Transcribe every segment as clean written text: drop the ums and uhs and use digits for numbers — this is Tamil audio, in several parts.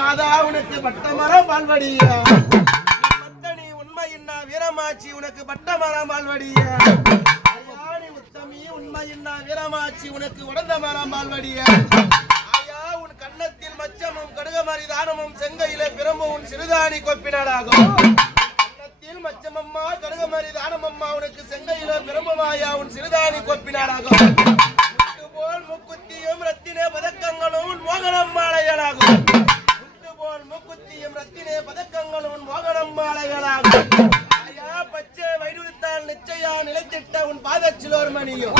மாதா உனக்கு பட்டமரம் பால்வடிய மத்தனி உண்மையின்னா வீரமாச்சி உனக்கு பட்டமரம் பால்வடிய ஆயாணி உத்தமி உண்மையின்னா வீரமாச்சி உனக்கு உடந்த மரம் பால்வடிய ஆயா உன் கன்னத்தில் மச்சமும் கடுகமரி தானமும் செங்கையிலே பிரம்பு உன் சிறுதாணி கொப்பினாடாகும் கன்னத்தில் மச்சமம்மா கடுகமரி தானமம்மா உனக்கு செங்கையிலே பிரம்பமாயா உன் சிறுதாணி கொப்பினாடாகும் போல் முக்குத்தியும் ரத்தினே பதக்கங்களும் மோகனம் மாலைகளாகும் முத்து போல் முக்குத்தியும் ரத்தினே பதக்கங்களும் மோகனம் மாலைகளாகும் ஆயா பச்சை வைடுவித்தால் நிச்சயா நிலைத்திட்ட உன் பாதச்சிலோர் மணியும்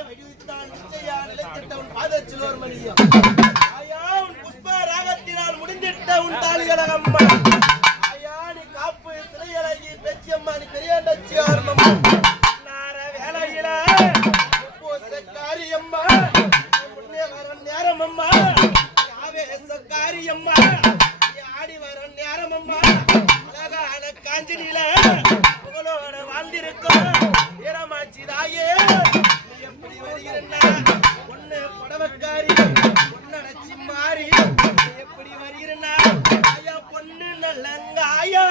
வைடுவித்தால் நிச்சயா நிலைத்திட்ட உன் பாதச்சிலோர் மணியும் ஆயா உன் புஷ்ப ராகத்தினால் முடிந்திட்ட உன் தாலிகளகம்மா ஆயா நீ காப்பு சிலையழகி பேச்சியம்மா நீ பெரியாண்டச்சியார் நார வேலையில காரியம்மா முன்னே வர நேரமம்மா ஆவேசக்காரியம்மா ஆடி வர நேரமம்மா அழகான காஞ்சினில புகழோட வாழ்ந்திருக்கும் வீரமாச்சி தாயே நீ எப்படி வருகிறன்னா ஒண்ணு புடவக்காரி ஒன்னடைச்சி மாறி நீ எப்படி வருகிறன்னா ஐயா பொண்ணு நல்லங்க ஐயா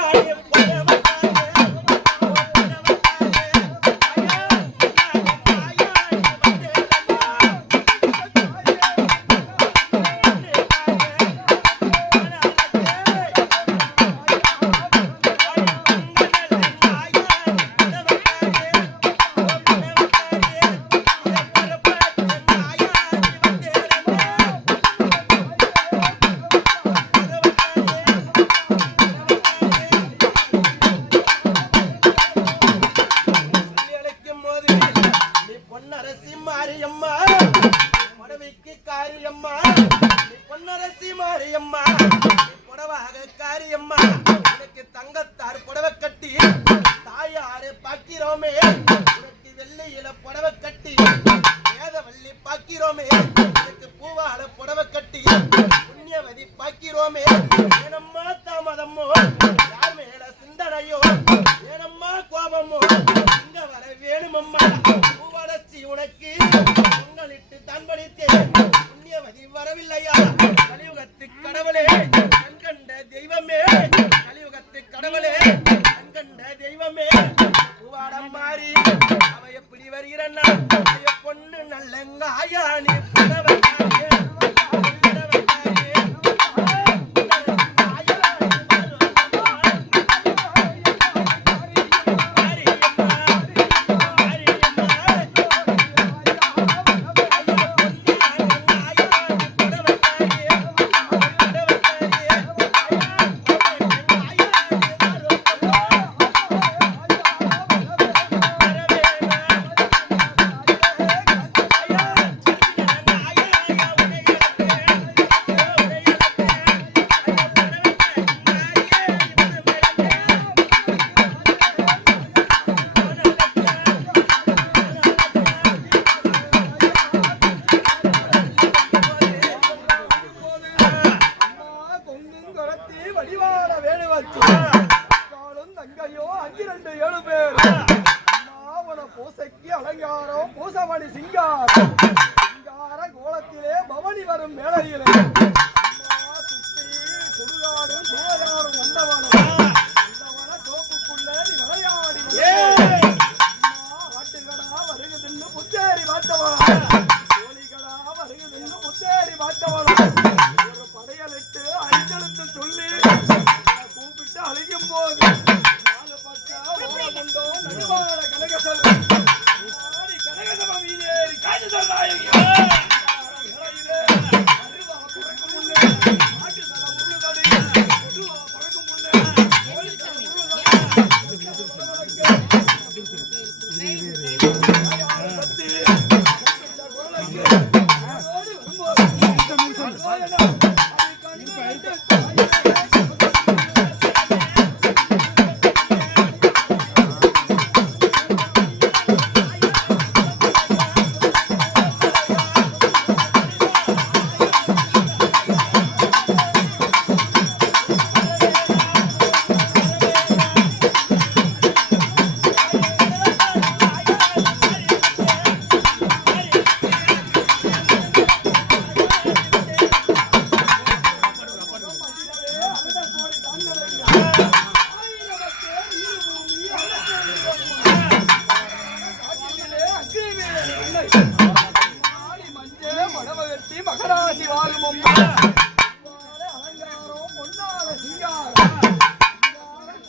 அலங்காரம் பொன்னால சிங்காரம்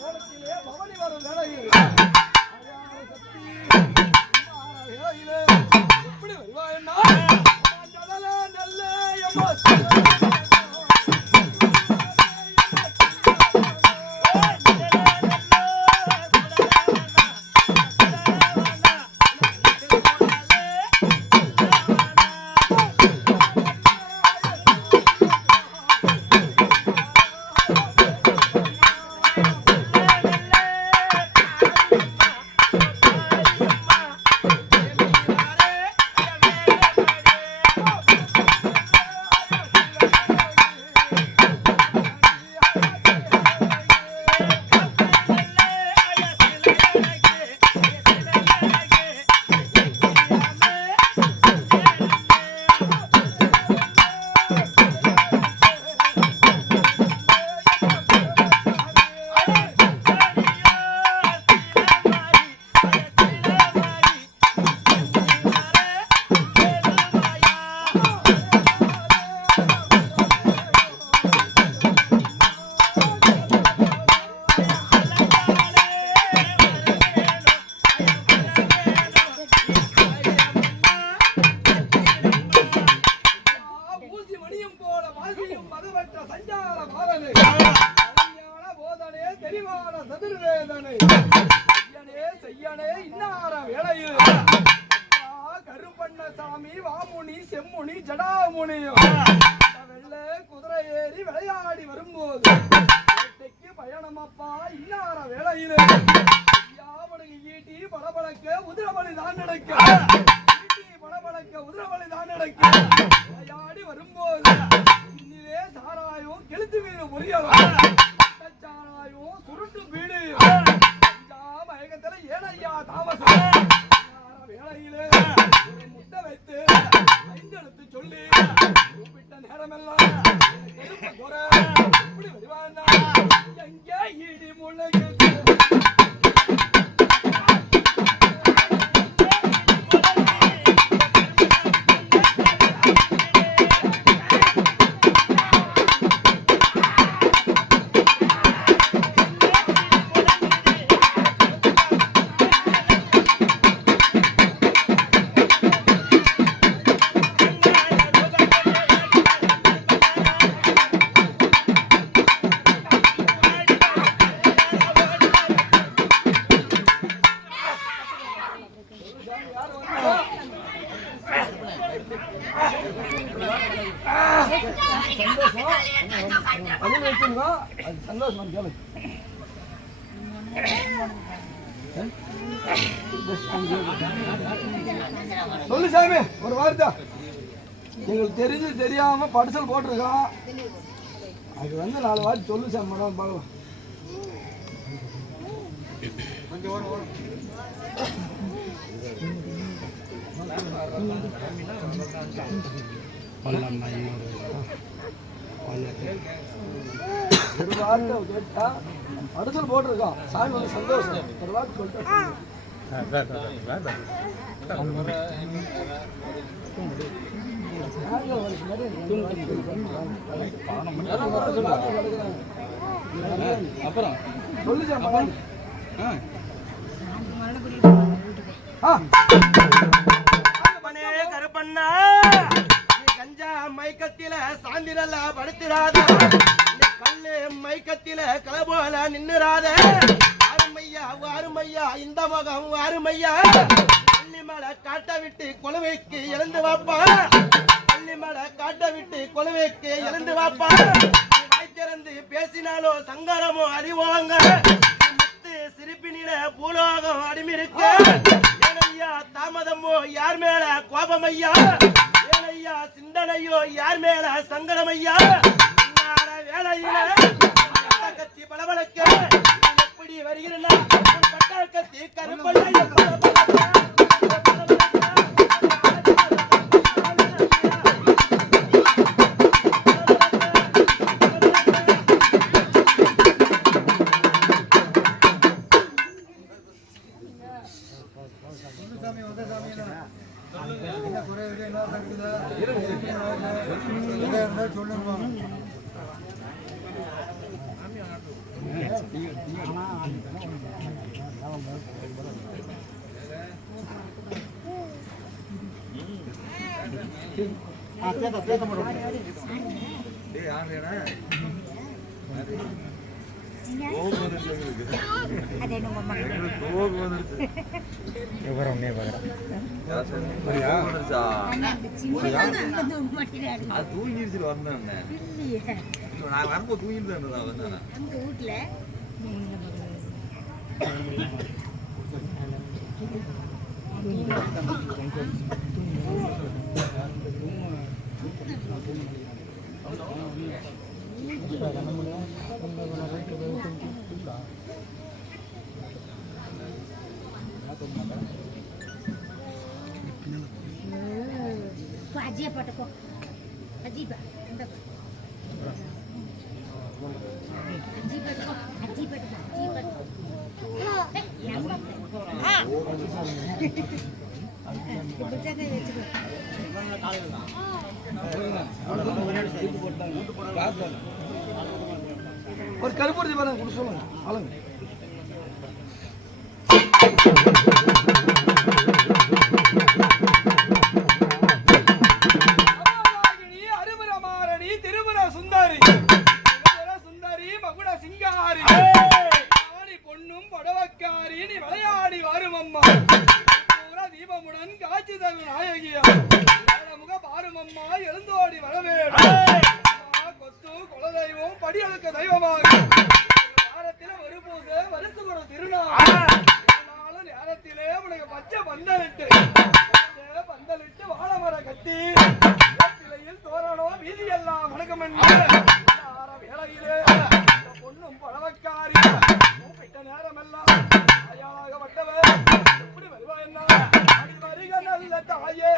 கோலத்திலே பவனி வரும் வேளையில் எப்படி வருவாயன்னா நல்ல கருப்பண்ணசாமி வாமுனி செம்முனி ஜடாமுனியும் வெள்ள குதிரை ஏறி விளையாடி வரும்போது பயணமப்பா இன்னார வேளையிலே யாவனுக்கு ஈட்டி படபடக்க உதிரவழி தான் நடக்க படபடக்க உதிரவழி தான் நடக்க விளையாடி வரும்போது இன்னிலே சாராயும் கெளுத்து மீன் பொரியலாம் சாராயும் சுருட்டு வீடு மயக்கத்துல ஏனையா தாமசம் வேளையிலே முட்டை வைத்து ஐந்தெழுத்து சொல்லி கூப்பிட்ட நேரமெல்லாம் எப்படி வருவானா எங்கே இடி முளைக்கு சந்தோஷம் கேளு சொல்லு சாமி ஒரு வார்த்தை எங்களுக்கு தெரிஞ்சு தெரியாம பரிசல் போட்டிருக்கோம் அது வந்து 4 வார்த்தை சொல்லு சாமி மேடம் பார்க்கலாம் ஒரு வார்த்தை கேட்டா பரிசல் போட்டிருக்கோம் சாமி வந்து சந்தோஷம் ஒரு வார்த்தை சொல்லிட்டு அப்புறம் சொல்லு கருப்பண்ணா கஞ்சா மைக்கத்தில சாந்திரல்ல படுத்திராத கல்லு மைக்கத்தில கலபோல நின்னுராத அருமையா இந்த முகம் அருமையா பள்ளிமலை காட்ட விட்டு கொலுவைக்கு எழுந்து வாப்பா பள்ளிமலை காட்ட விட்டு கொலுவைக்கு எழுந்து வாப்பா வாய்த்திறந்து பேசினாலோ சங்கரமோ அறிவாங்க சிரிப்பினில பூலோகம் அடிமிருக்க ஏனையா தாமதமோ யார் மேல கோபமையா ஏனையா சிந்தனையோ யார் மேல சங்கடமையா வேலையில கத்தி பளபளக்க எப்படி வருகிறா கத்தி கருப்பையா சொல்லுங்க தூங்கிடுச்சு வந்தேன் நான் வரும்போது தூங்கிட்டு தான் வந்தேன் வீட்டுல aji apa tu kok? Aji apa? Aji apa tu kok? Aji apa tu? Aji apa tu? Yang apa? Baca ke ya cukup. ஒரு கருப்பூர்த்தி பாருங்க கூட சொல்லுங்க ஆளுங்க அருமரமாரணி திருமர சுந்தரி சுந்தரி மகுட சிங்காரி பொண்ணும் படவக்காரி நீ விளையாடி வரும் அம்மா தீபமுடன் காட்சி தரும் நாயகியா முக பாரும் அம்மா எழுந்தோடி வரவேடும் கொத்து குலதெய்வம் படியழுக்க தெய்வமாக நேரத்திலே ஒரு பூசை வருஷம் ஒரு திருநாள் நேரத்திலே உனக்கு பச்சை பந்தலிட்டு வாழமர கட்டி சிலையில் தோரணம் வீதி எல்லாம் வணக்கம் என்று வேளையிலே பொண்ணும் பழவக்காரி கூப்பிட்ட நேரமெல்லாம் தாயாக வட்டவர் எப்படி வருவா என்ன வருக நல்ல தாயே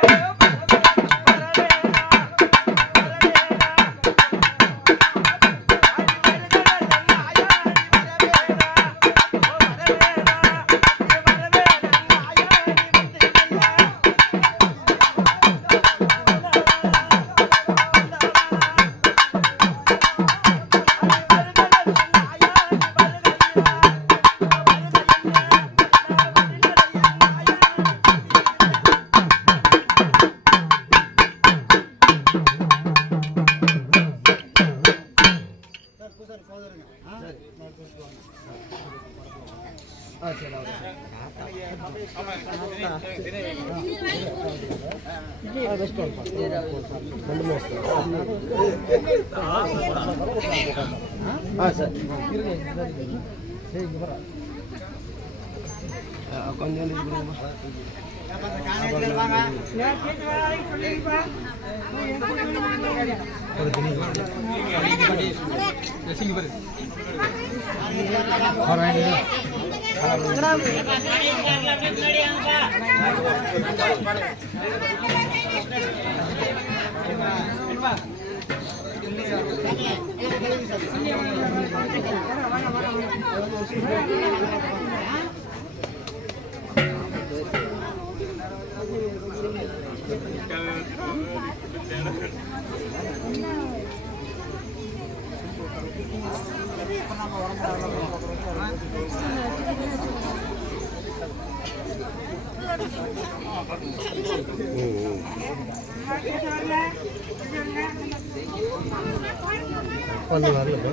கொஞ்சம் ஆடிக்கிட்டு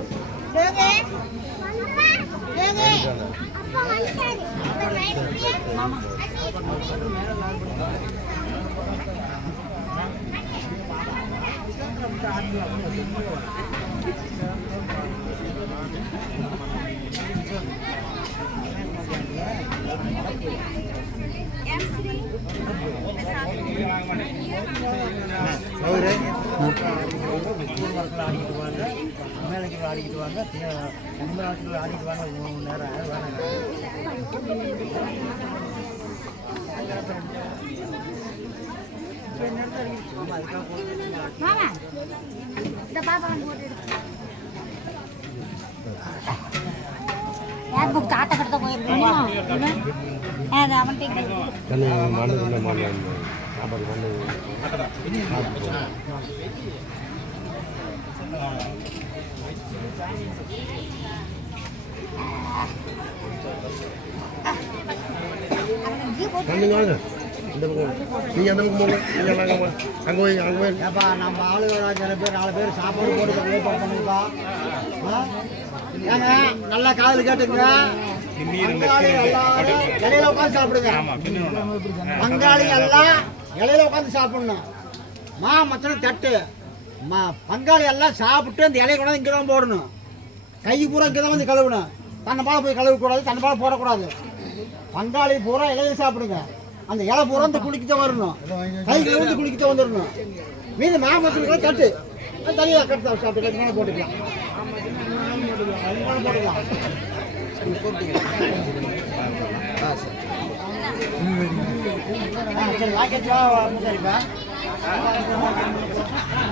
வாங்க ஆடிக்கிட்டு வாங்க 3 நேரம் தாத்த கட்ட போயிருக்கோம் நீங்க வாங்க இந்த பக்கம் நீங்க அந்த பக்கம் போங்க நீங்க அங்க போய் ஏப்பா நம்ம ஆளுங்க சில பேர் 4 பேர் சாப்பாடு போட்டு ஏற்பாடு பண்ணுங்கப்பா. ஏங்க நல்லா காதில் கேட்டுங்க. பங்காளி எல்லாரும் இலையில உட்காந்து சாப்பிடுங்க. பங்காளி எல்லாம் இலையில உட்காந்து சாப்பிடணும். மச்சனம் தட்டு பங்காளி எல்லாம் சாப்பிட்டு அந்த இலையை கொண்டாந்து இங்கே தான் போடணும். கை பூரா இங்கே தான் வந்து கழுவணும். தன்னை பாலை போய் கழுவக்கூடாது, தன்னை பாலை போடக்கூடாது. பங்காளி பூரா இலையை சாப்பிடுங்க. அந்த இலை பூரா இந்த குளிக்கிட்ட வரணும். கை கழுவி குளிக்கிட்ட வந்துடணும். மீது மாமரத்துக்கு தட்டு தனியாக கட்டு சாப்பிட்டு மேலே போட்டுக்கலாம். போட்டுக்கலாம். சரி வாங்கிச்சா சரிப்பா.